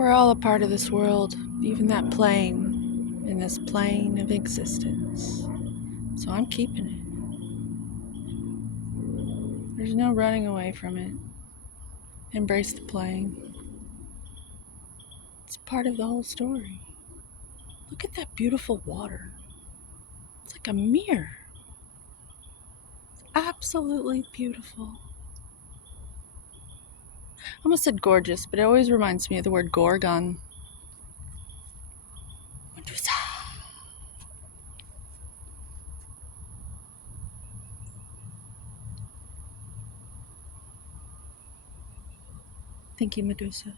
We're all a part of this world, even that plane, in this plane of existence. So I'm keeping it. There's no running away from it. Embrace the plane. It's part of the whole story. Look at that beautiful water. It's like a mirror. It's absolutely beautiful. I almost said gorgeous, but it always reminds me of the word Gorgon. Medusa. Thank you, Medusa.